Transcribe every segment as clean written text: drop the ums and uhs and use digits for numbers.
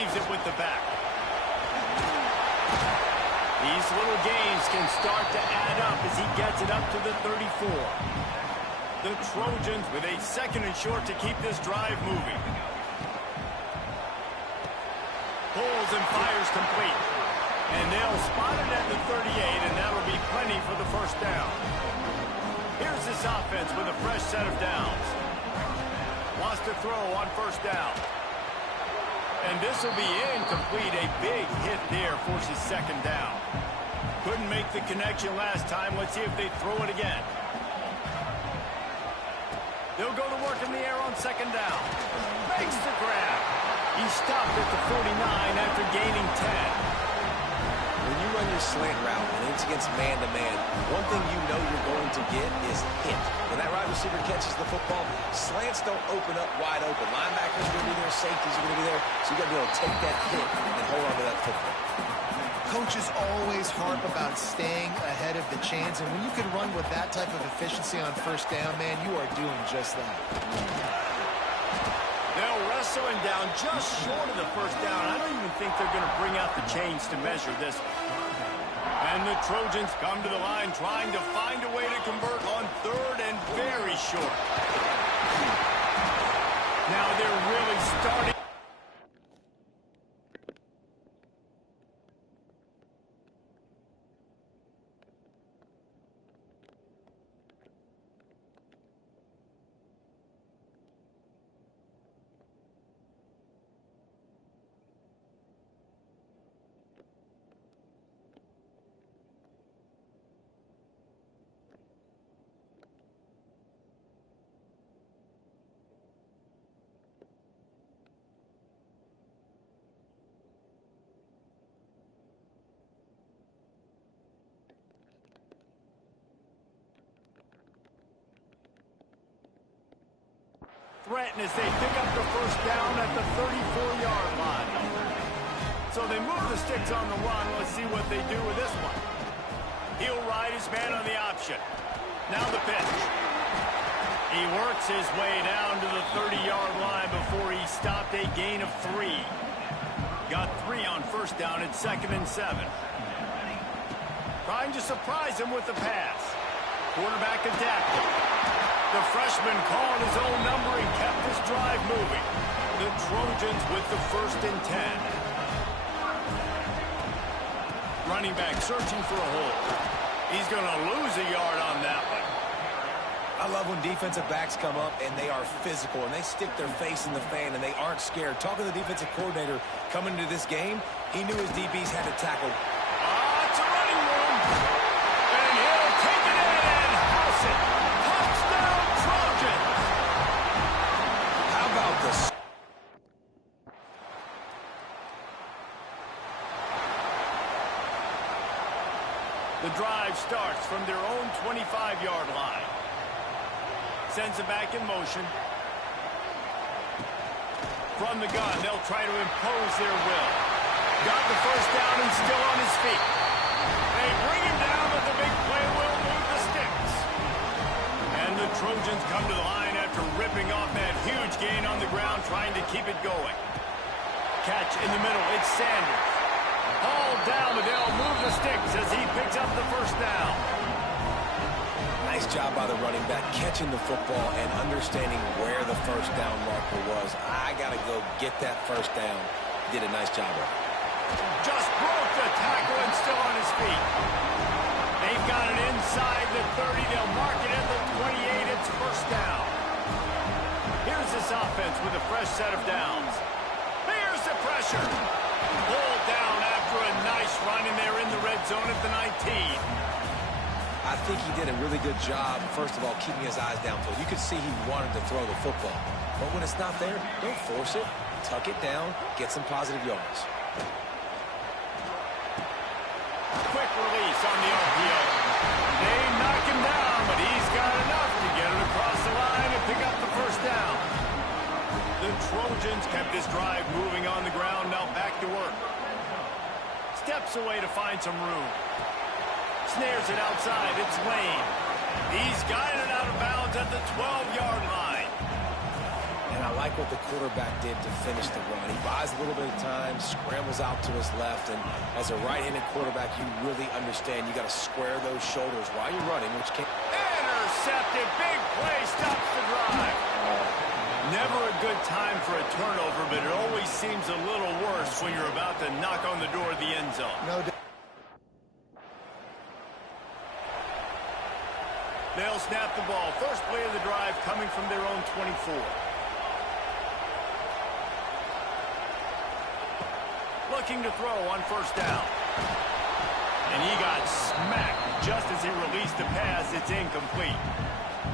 leaves it with the back. These little gains can start to add up as he gets it up to the 34. The Trojans with a 2nd and short to keep this drive moving. Pulls and fires complete. And they'll spot it at the 38, and that'll be plenty for the first down. Here's this offense with a fresh set of downs. Wants to throw on first down. And this will be incomplete. A big hit there forces 2nd down. Couldn't make the connection last time. Let's see if they throw it again. They'll go to work in the air on 2nd down. Makes the grab. He stopped at the 49 after gaining 10. When you run your slant route and it's against man-to-man, one thing you know you're going to get is hit. When that wide receiver catches the football, slants don't open up wide open. Linebackers are going to be there, safeties are going to be there, so you got to be able to take that hit and hold on to that football. Coaches always harp about staying ahead of the chains, and when you can run with that type of efficiency on first down, man, you are doing just that. They'll wrestle him down just short of the first down. I don't even think they're going to bring out the chains to measure this. And the Trojans come to the line trying to find a way to convert on 3rd and very short. Now they're really starting. Threaten as they pick up the first down at the 34-yard line. So they move the sticks on the run. Let's see what they do with this one. He'll ride his man on the option. Now the pitch. He works his way down to the 30-yard line before he stopped a gain of 3. Got 3 on first down at 2nd and 7. Trying to surprise him with the pass. Quarterback adapted. The freshman called his own number and kept this drive moving. The Trojans with the 1st and 10. Running back searching for a hole. He's going to lose a yard on that one. I love when defensive backs come up and they are physical and they stick their face in the fan and they aren't scared. Talking to the defensive coordinator coming into this game, he knew his DBs had to tackle. It's a running room. And he'll take it in and house it. Touchdown, Trojans. How about this? The drive starts from their own 25-yard line. Sends it back in motion. From the gun, they'll try to impose their will. Got the first down and still on his feet. They bring him down, but the big play will move the sticks. And the Trojans come to the line after ripping off that huge gain on the ground, trying to keep it going. Catch in the middle, it's Sanders. Hauled down, but they'll move the sticks as he picks up the first down. Nice job by the running back, catching the football and understanding where the first down marker was. I got to go get that first down. Did a nice job of it. Just broke the tackle and still on his feet. They've got it inside the 30. They'll mark it at the 28. It's first down. Here's this offense with a fresh set of downs. Here's the pressure. Pulled down after a nice run, and they're in the red zone at the 19. I think he did a really good job, first of all, keeping his eyes downfield. You could see he wanted to throw the football. But when it's not there, don't force it. Tuck it down, get some positive yards. Quick release on the RPO. They knock him down, but he's got enough to get it across the line and pick up the first down. The Trojans kept this drive moving on the ground, now back to work. Steps away to find some room. Snares it outside, it's Lane. He's guided out of bounds at the 12-yard line. And I like what the quarterback did to finish the run. He buys a little bit of time, scrambles out to his left, and as a right-handed quarterback, you really understand you got to square those shoulders while you're running, which can... Intercepted. Big play. Stops the drive. Never a good time for a turnover, but it always seems a little worse when you're about to knock on the door of the end zone. No doubt. They'll snap the ball. First play of the drive coming from their own 24. Looking to throw on first down. And he got smacked just as he released the pass. It's incomplete.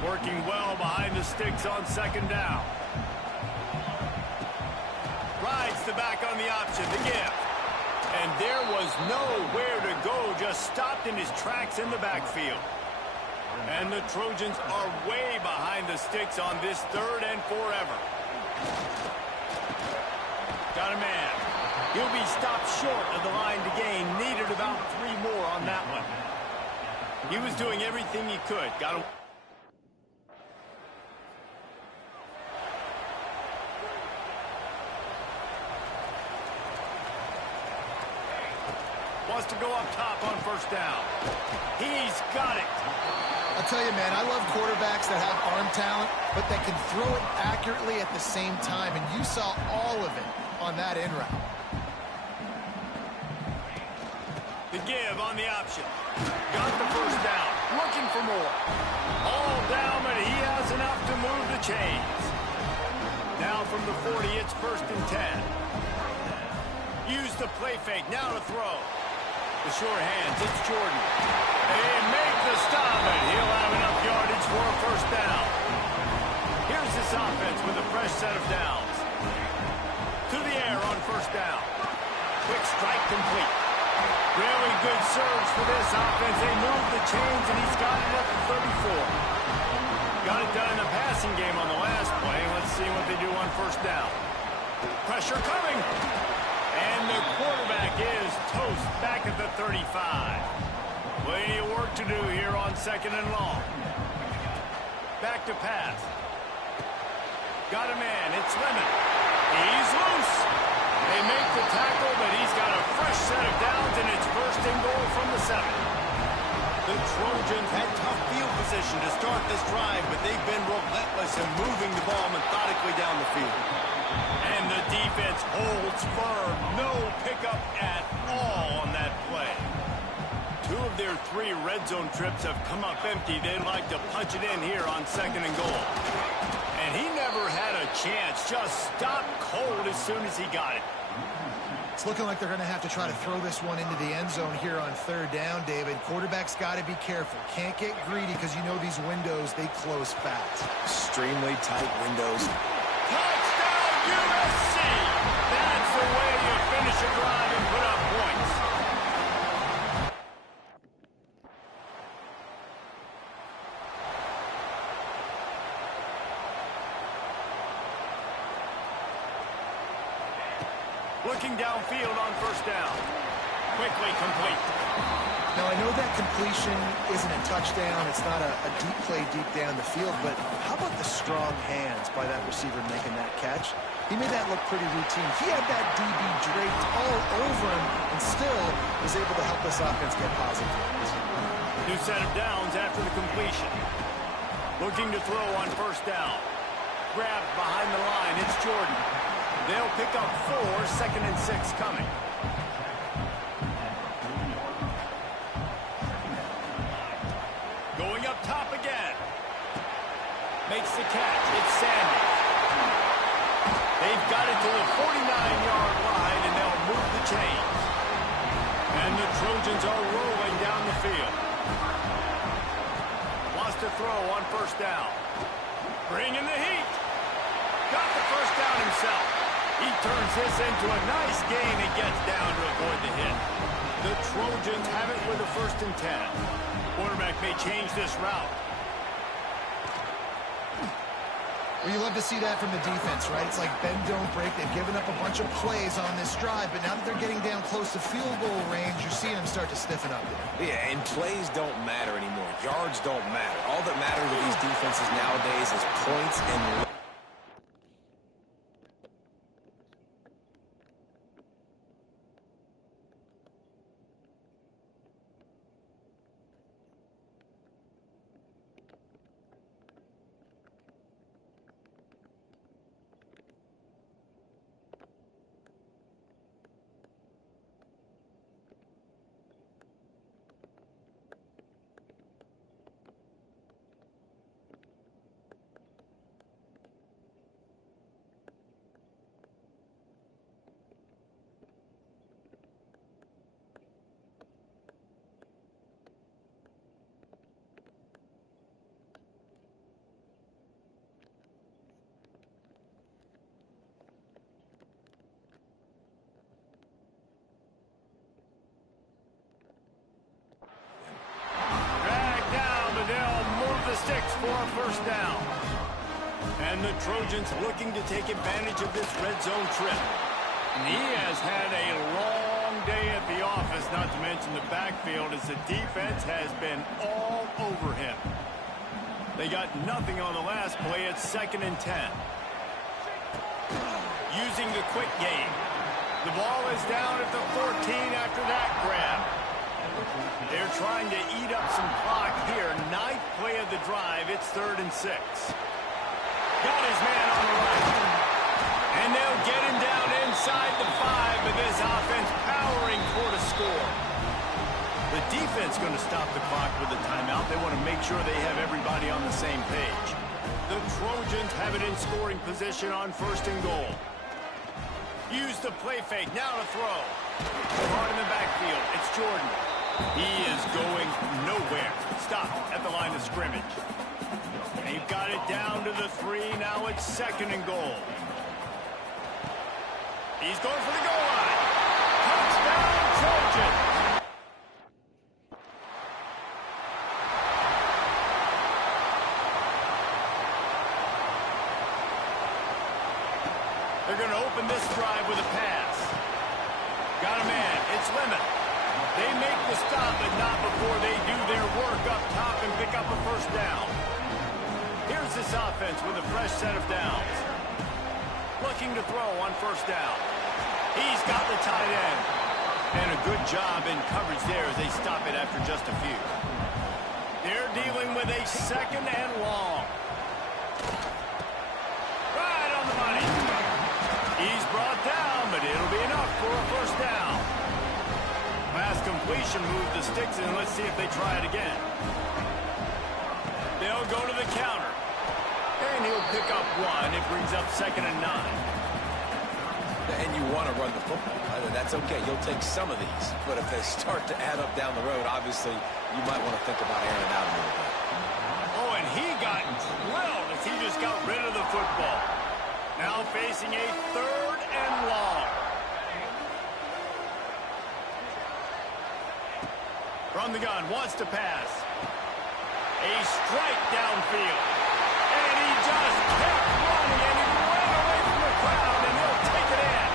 Working well behind the sticks on second down. Rides the back on the option. The give. And there was nowhere to go. Just stopped in his tracks in the backfield. And the Trojans are way behind the sticks on this 3rd and forever. Got a man. He'll be stopped short of the line to gain. Needed about 3 more on that one. He was doing everything he could. Got a... Wants to go up top on first down. He's got it. I'll tell you, man, I love quarterbacks that have arm talent, but that can throw it accurately at the same time, and you saw all of it on that in route. The give on the option. Got the first down. Looking for more. All down, but he has enough to move the chains. Now from the 40, it's 1st and 10. Use the play fake. Now to throw. The short hands. It's Jordan. They make the stop, and he'll have enough yardage for a first down. Here's this offense with a fresh set of downs. To the air on first down. Quick strike complete. Really good surge for this offense. They move the chains, and he's got it up to 34. Got it done in the passing game on the last play. Let's see what they do on first down. Pressure coming. And the quarterback is toast back at the 35. Plenty of work to do here on 2nd and long. Back to pass. Got a man. It's Lemon. He's loose. They make the tackle, but he's got a fresh set of downs, and it's 1st and goal from the 7. The Trojans had tough field position to start this drive, but they've been relentless in moving the ball methodically down the field. And the defense holds firm. No pickup at all on that play. 2 of their 3 red zone trips have come up empty. They'd like to punch it in here on 2nd and goal. And he never had a chance. Just stopped cold as soon as he got it. It's looking like they're going to have to try to throw this one into the end zone here on 3rd down, David. Quarterback's got to be careful. Can't get greedy because you know these windows, they close fast. Extremely tight windows. Touchdown, USC! That's the way you finish a drive and put up points. Looking downfield on first down. Quickly complete. Now, I know that completion isn't a touchdown. It's not a deep play deep down the field, but how about the strong hands by that receiver making that catch? He made that look pretty routine. He had that DB draped all over him and still was able to help this offense get positive yards. New set of downs after the completion. Looking to throw on first down. Grabbed behind the line. It's Jordan. They'll pick up 4, 2nd and 6 coming. Going up top again. Makes the catch. It's Sandy. They've got it to the 49-yard line, and they'll move the chains. And the Trojans are rolling down the field. Wants to throw on first down. Bringing the heat. Got the first down himself. He turns this into a nice gain and gets down to avoid the hit. The Trojans have it with a 1st and 10. Quarterback may change this route. Well, you love to see that from the defense, right? It's like bend, don't break. They've given up a bunch of plays on this drive, but now that they're getting down close to field goal range, you're seeing them start to stiffen up there. Yeah, and plays don't matter anymore. Yards don't matter. All that matters with these defenses nowadays is points and... for a first down. And the Trojans looking to take advantage of this red zone trip. And he has had a long day at the office, not to mention the backfield, as the defense has been all over him. They got nothing on the last play. It's 2nd and 10. Using the quick game. The ball is down at the 14 after that grab. They're trying to eat up some clock here. 9th play of the drive. It's 3rd and 6. Got his man on the right. And they'll get him down inside the 5, but this offense powering toward a score. The defense going to stop the clock with a timeout. They want to make sure they have everybody on the same page. The Trojans have it in scoring position on 1st and goal. Use the play fake. Now to throw. Hard in the backfield. It's Jordan. He is going nowhere. Stop at the line of scrimmage. They've got it down to the 3. Now it's 2nd and goal. He's going for the goal line. Touchdown, Trojans. They're going to open this drive with a pass. Got a man. It's Lemon. They make the stop, but not before they do their work up top and pick up a first down. Here's this offense with a fresh set of downs. Looking to throw on first down. He's got the tight end. And a good job in coverage there as they stop it after just a few. They're dealing with a 2nd and long. Right on the money. He's brought down, but it'll be enough for a first down. Pass completion, move the sticks, and let's see if they try it again. They'll go to the counter. And he'll pick up 1. It brings up 2nd and 9. And you want to run the football. That's okay. You'll take some of these. But if they start to add up down the road, obviously, you might want to think about airing it out a little bit. Oh, and he got drilled as he just got rid of the football. Now facing a 3rd and long. From the gun, wants to pass. A strike downfield. And he just kept running, and he ran away from the crowd, and he'll take it in.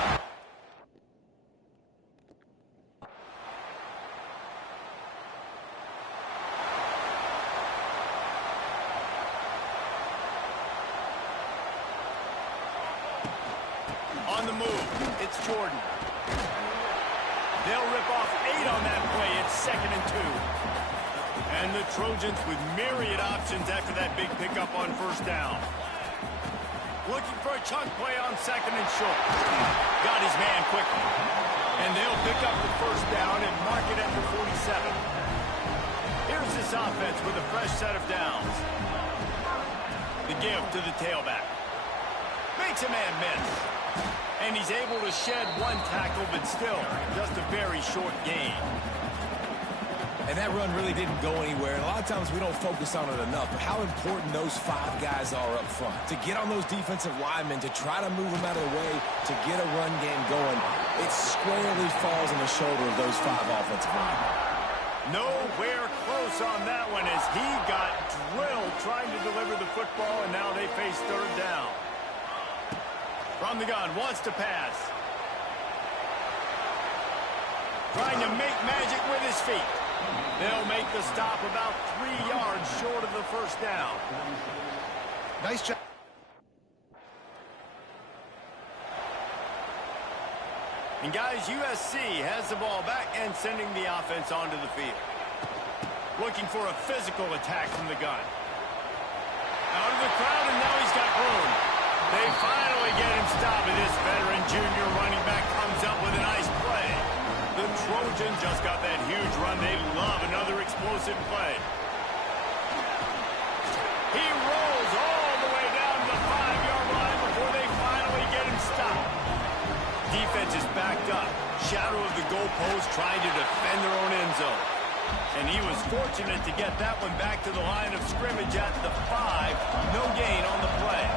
On the move, it's Jordan. They'll rip off 8 on that play. It's 2nd and 2. And the Trojans with myriad options after that big pickup on first down. Looking for a chunk play on 2nd and short. Got his man quickly. And they'll pick up the first down and mark it at the 47. Here's this offense with a fresh set of downs. The give to the tailback. Makes a man miss. And he's able to shed 1 tackle, but still just a very short gain. And that run really didn't go anywhere. And a lot of times we don't focus on it enough, but how important those 5 guys are up front. To get on those defensive linemen, to try to move them out of the way, to get a run game going, it squarely falls on the shoulder of those 5 offensive linemen. Nowhere close on that one as he got drilled trying to deliver the football, and now they face 3rd down. From the gun, wants to pass. Trying to make magic with his feet. They'll make the stop about 3 yards short of the first down. Nice job. And guys, USC has the ball back and sending the offense onto the field. Looking for a physical attack from the gun. Out of the crowd, and now he's got room. They finally get him stopped, and this veteran junior running back comes up with a nice play. The Trojans just got that huge run. They love another explosive play. He rolls all the way down to the 5-yard line before they finally get him stopped. Defense is backed up. Shadow of the goalpost trying to defend their own end zone. And he was fortunate to get that one back to the line of scrimmage at the 5. No gain on the play.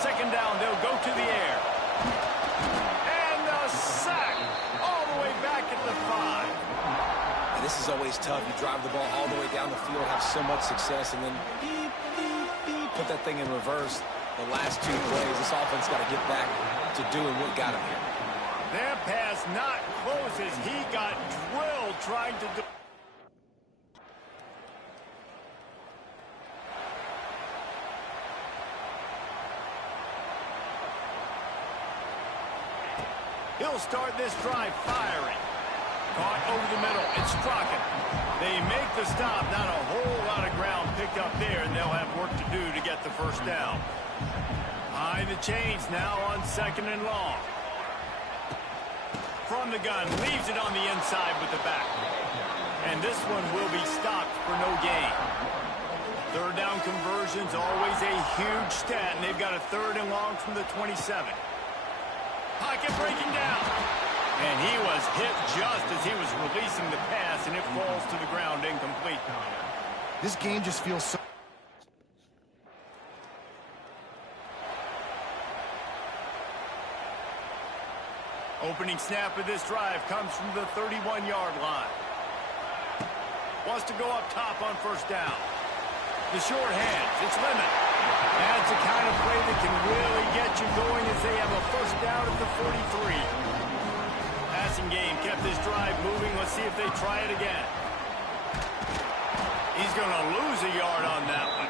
2nd down, they'll go to the air. And a sack all the way back at the 5. this is always tough. You drive the ball all the way down the field, have so much success, and then beep, beep, beep, put that thing in reverse. The last 2 plays, this offense got to get back to doing what got him here. Their pass not close as he got drilled trying to do. He'll start this drive firing. Caught over the middle. It's Strocken. They make the stop. Not a whole lot of ground picked up there, and they'll have work to do to get the first down. Behind the chains now on 2nd and long. From the gun. Leaves it on the inside with the back. And this one will be stopped for no gain. 3rd down conversion's always a huge stat, and they've got a 3rd and long from the 27. Pocket breaking down. And he was hit just as he was releasing the pass, and it falls to the ground incomplete. This game just feels so... Opening snap of this drive comes from the 31-yard line. Wants to go up top on 1st down. The short hands, it's Lemon. That's the kind of play that can really get you going as they have a 1st down at the 43. Passing game kept this drive moving. Let's see if they try it again. He's going to lose a yard on that one.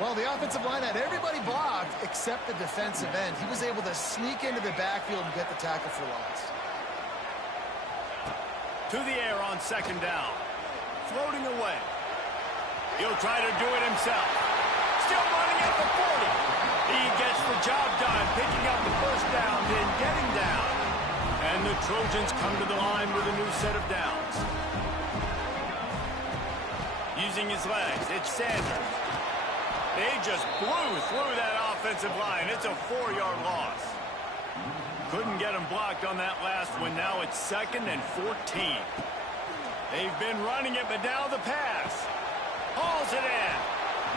Well, the offensive line had everybody blocked except the defensive end. He was able to sneak into the backfield and get the tackle for loss. To the air on 2nd down. Floating away. He'll try to do it himself. Still running at the 40. He gets the job done, picking up the 1st down, then getting down. And the Trojans come to the line with a new set of downs. Using his legs, it's Sanders. They just blew through that offensive line. It's a 4-yard loss. Couldn't get him blocked on that last one. Now it's 2nd and 14. They've been running it, but now the pass. Hauls it in.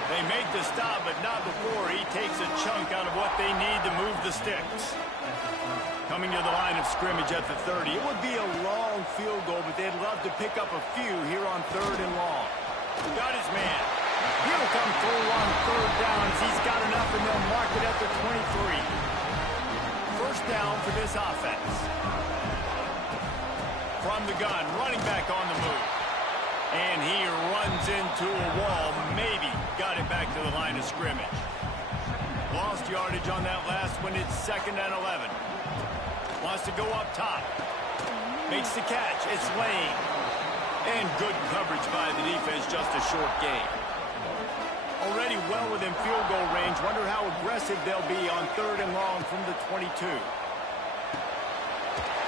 They make the stop, but not before he takes a chunk out of what they need to move the sticks. Coming to the line of scrimmage at the 30. It would be a long field goal, but they'd love to pick up a few here on 3rd and long. Got his man. He'll come through on 3rd down as he's got enough, and they'll mark it at the 23. 1st down for this offense. From the gun, running back on the move. And he runs into a wall. Maybe got it back to the line of scrimmage. Lost yardage on that last one. It's 2nd and 11. Wants to go up top. Makes the catch. It's Lane. And good coverage by the defense. Just a short gain. Already well within field goal range. Wonder how aggressive they'll be on 3rd and long from the 22.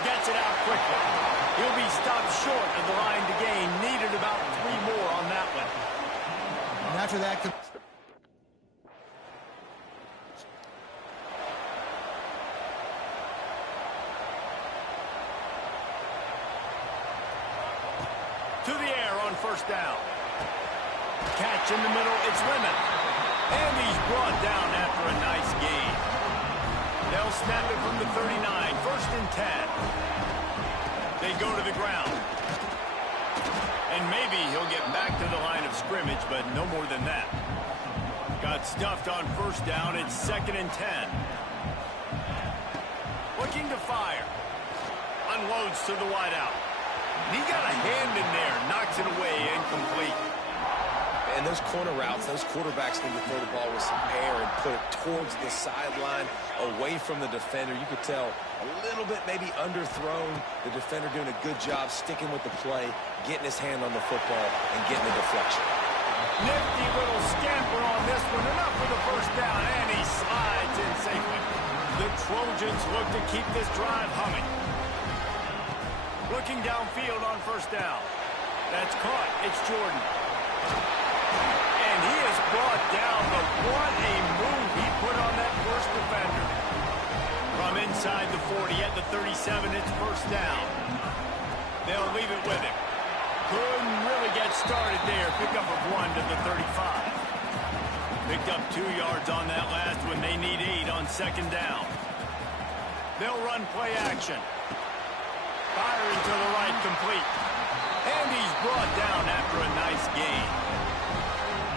Gets it out quickly. He'll be stopped short of the line to gain. Needed about 3 more on that one. And after that... To the air on 1st down. Catch in the middle, it's Lemon. And he's brought down after a nice gain. They'll snap it from the 39, 1st and 10. They go to the ground. And maybe he'll get back to the line of scrimmage, but no more than that. Got stuffed on 1st down, it's 2nd and 10. Looking to fire. Unloads to the wideout. He got a hand in there, knocks it away, incomplete. And those corner routes, those quarterbacks need to throw the ball with some air and put it towards the sideline, away from the defender. You could tell a little bit maybe underthrown. The defender doing a good job sticking with the play, getting his hand on the football, and getting the deflection. Nifty little scamper on this one. Enough for the 1st down, and he slides in safely. The Trojans look to keep this drive humming. Looking downfield on 1st down. That's caught. It's Jordan. And he is brought down, but what a move he put on that 1st defender. From inside the 40 at the 37, it's 1st down. They'll leave it with him. Couldn't really get started there. Pick up of 1 to the 35. Picked up 2 yards on that last one. They need 8 on 2nd down. They'll run play action. Firing to the right, complete. And he's brought down after a nice gain.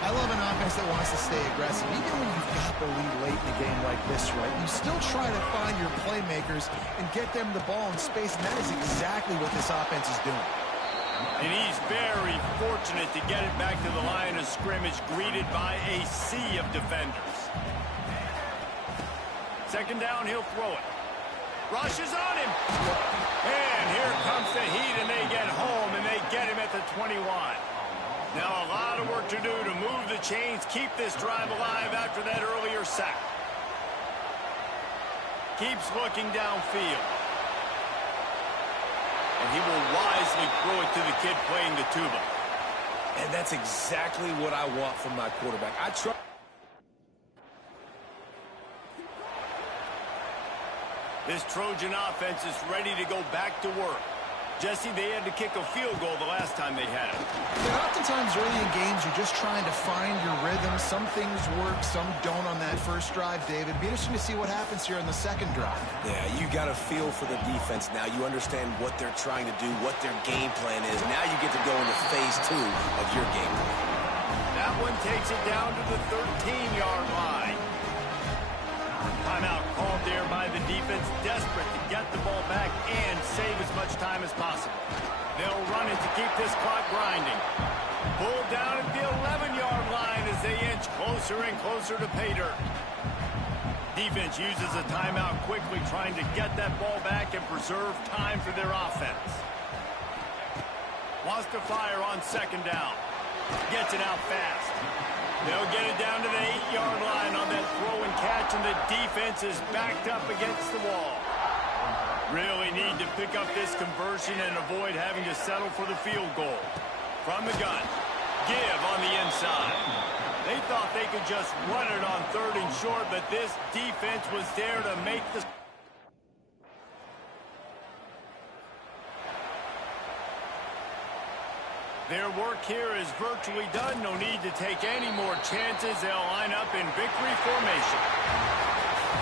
I love an offense that wants to stay aggressive. Even when you've got the lead late in a game like this, right, you still try to find your playmakers and get them the ball in space, and that is exactly what this offense is doing. And he's very fortunate to get it back to the line of scrimmage, greeted by a sea of defenders. Second down, he'll throw it. Rushes on him. And here comes the Heat, and they get home, and they get him at the 21. Now a lot of work to do to move the chains, keep this drive alive after that earlier sack. Keeps looking downfield. And he will wisely throw it to the kid playing the tuba. And that's exactly what I want from my quarterback. I trust. This Trojan offense is ready to go back to work. Jesse, they had to kick a field goal the last time they had it. And oftentimes early in games, you're just trying to find your rhythm. Some things work, some don't on that first drive, David. Be interesting to see what happens here in the second drive. Yeah, you got a feel for the defense now. You understand what they're trying to do, what their game plan is. Now you get to go into phase 2 of your game plan. That one takes it down to the 13-yard line. Timeout called there by the defense, desperate to get the ball back and save as much time as possible. They'll run it to keep this clock grinding. Pulled down at the 11-yard line as they inch closer and closer to pay dirt. Defense uses a timeout quickly, trying to get that ball back and preserve time for their offense. Wants to fire on second down. Gets it out fast. They'll get it down to the 8-yard line on that throw and catch, and the defense is backed up against the wall. Really need to pick up this conversion and avoid having to settle for the field goal. From the gun, give on the inside. They thought they could just run it on third and short, but this defense was there to make the... Their work here is virtually done. No need to take any more chances. They'll line up in victory formation.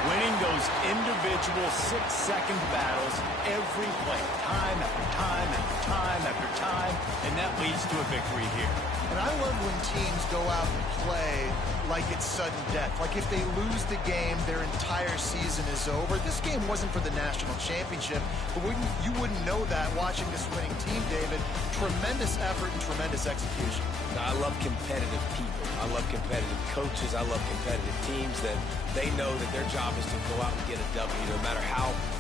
Winning those individual 6-second battles every play, time after time after time after time, and that leads to a victory here. And I love when teams go out and play like it's sudden death. Like if they lose the game, their entire season is over. This game wasn't for the national championship, but you wouldn't know that watching this winning team, David. Tremendous effort and tremendous execution. I love competitive people. I love competitive coaches. I love competitive teams that they know that their job is to go out and get a W no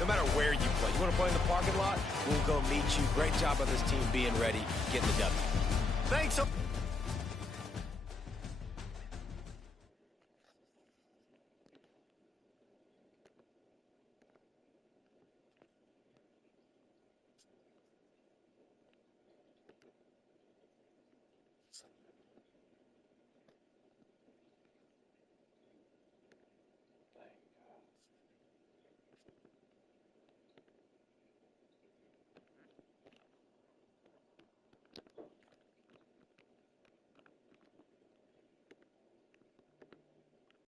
matter where you play. You want to play in the parking lot? We'll go meet you. Great job of this team being ready, getting the W. Thanks.